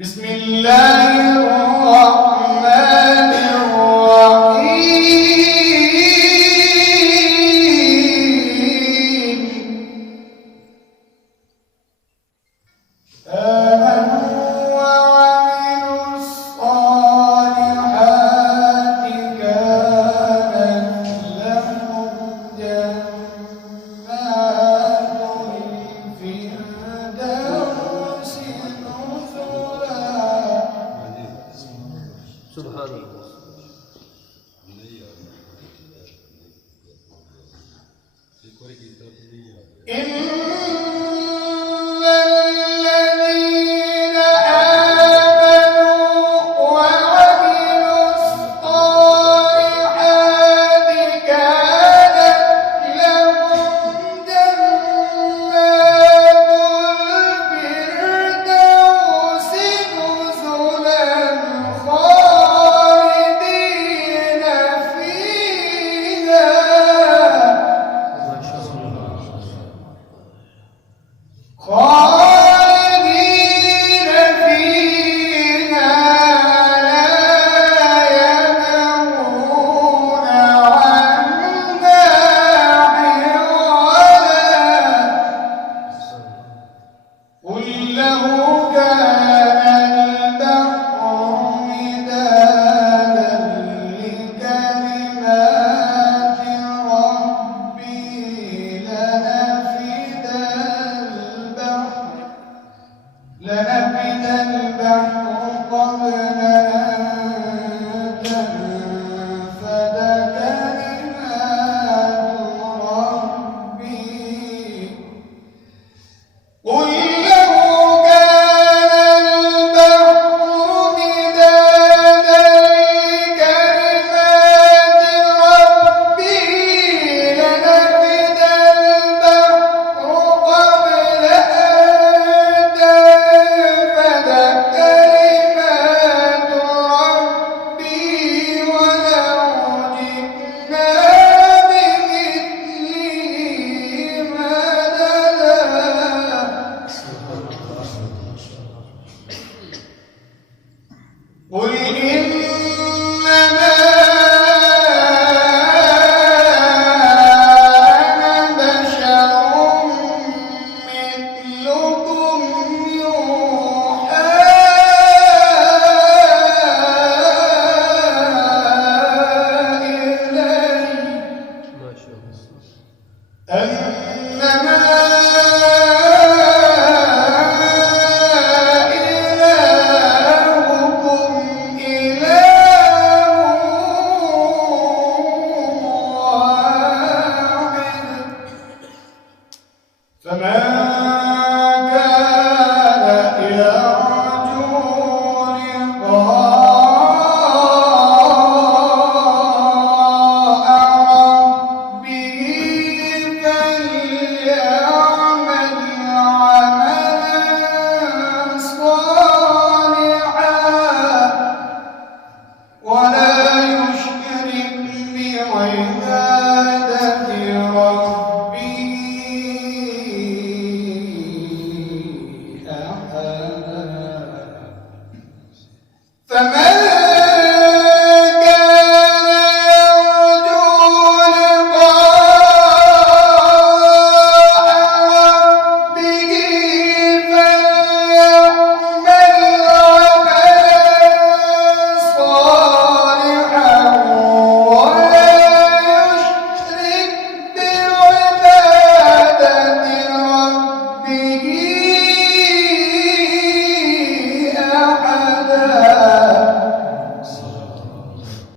بسم الله الرحمن الرحيم آمنوا وعملوا الصالحات كانت لهم جنات الفردوس سبحان الله. إن الذين آمنوا وعملوا الصالحات كانت لهم جنات الفردوس نزلا خالدين فيها لا يبغون عنها حولا قل لو كان البحر مدادا لكلمات ربي لنفد البحر قبل أن تنفد كلمات ربي قل لو كان البحر مدادا لكلمات ربي لنفد البحر قبل أن تنفد كلمات ربي ولو جئنا بمثله مددا قل